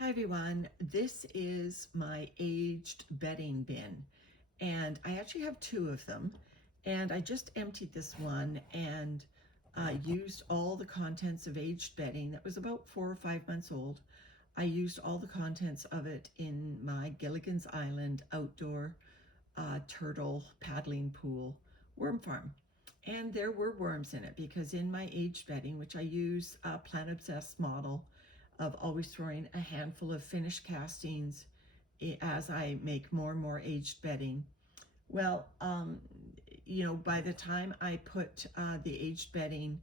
Hi everyone, this is my aged bedding bin, and I actually have two of them, and I just emptied this one and used all the contents of aged bedding that was about 4 or 5 months old. I used all the contents of it in my Gilligan's Island outdoor turtle paddling pool worm farm. And there were worms in it because in my aged bedding, which I use a Plant Obsessed model of always throwing a handful of finished castings as I make more and more aged bedding. Well, by the time I put the aged bedding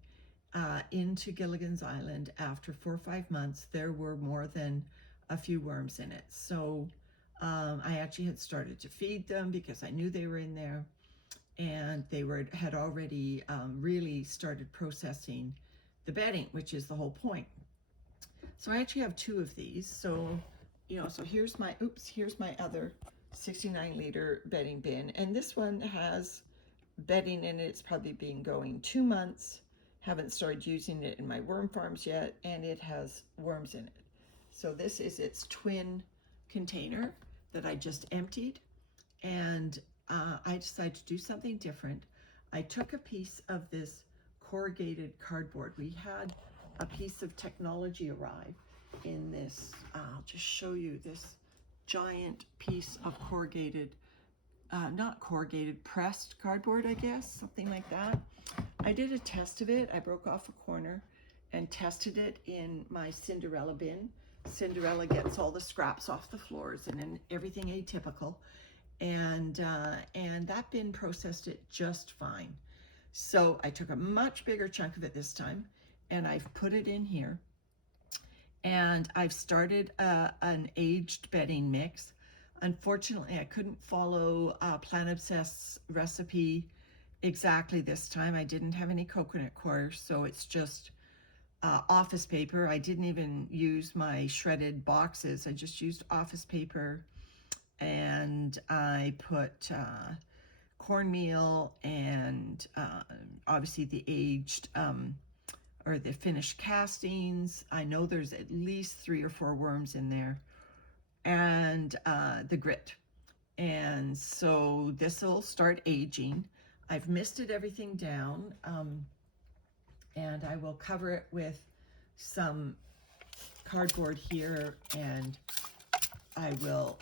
into Gilligan's Island after 4 or 5 months, there were more than a few worms in it. So I actually had started to feed them because I knew they were in there, and they had already really started processing the bedding, which is the whole point. So I actually have two of these. So, so here's my other 69-liter bedding bin. And this one has bedding in it. It's probably been going 2 months. Haven't started using it in my worm farms yet. And it has worms in it. So this is its twin container that I just emptied. And I decided to do something different. I took a piece of this corrugated cardboard. We had a piece of technology arrive in this. I'll just show you this giant piece of corrugated, not corrugated, pressed cardboard, I guess, something like that. I did a test of it. I broke off a corner and tested it in my Cinderella bin. Cinderella gets all the scraps off the floors and everything atypical. And that bin processed it just fine. So I took a much bigger chunk of it this time, and I've put it in here. And I've started an aged bedding mix. Unfortunately, I couldn't follow Plant Obsessed's recipe exactly this time. I didn't have any coconut coir, so it's just office paper. I didn't even use my shredded boxes. I just used office paper, and I put cornmeal and obviously the aged or the finished castings. I know there's at least 3 or 4 worms in there, and the grit. And so this will start aging. I've misted everything down, and I will cover it with some cardboard here, and I will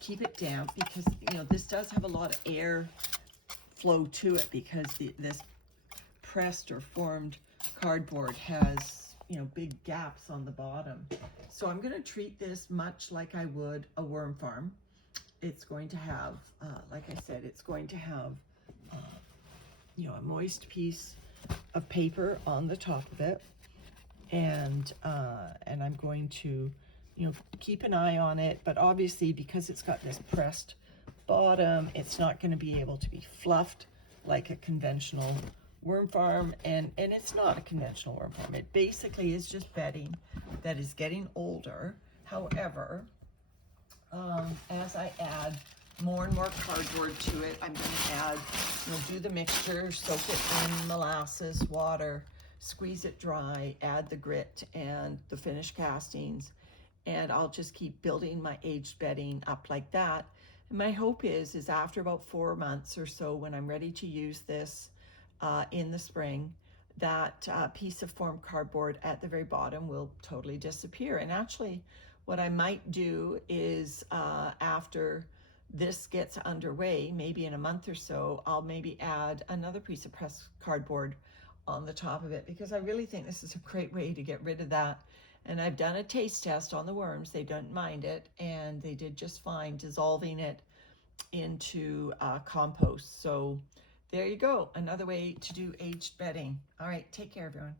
keep it damp because this does have a lot of air flow to it because this pressed or formed cardboard has big gaps on the bottom. So I'm going to treat this much like I would a worm farm. It's going to have, like I said, it's going to have a moist piece of paper on the top of it, and I'm going to keep an eye on it, but obviously because it's got this pressed bottom, it's not going to be able to be fluffed like a conventional worm farm, and it's not a conventional worm farm. It basically is just bedding that is getting older. However, as I add more and more cardboard to it, I'm going to add, do the mixture, soak it in molasses, water, squeeze it dry, add the grit and the finished castings, and I'll just keep building my aged bedding up like that. And my hope is after about 4 months or so, when I'm ready to use this in the spring, that piece of formed cardboard at the very bottom will totally disappear. And actually, what I might do is after this gets underway, maybe in a month or so, I'll maybe add another piece of pressed cardboard on the top of it, because I really think this is a great way to get rid of that. And I've done a taste test on the worms. They don't mind it, and they did just fine dissolving it into compost. So there you go, another way to do aged bedding. All right, take care, everyone.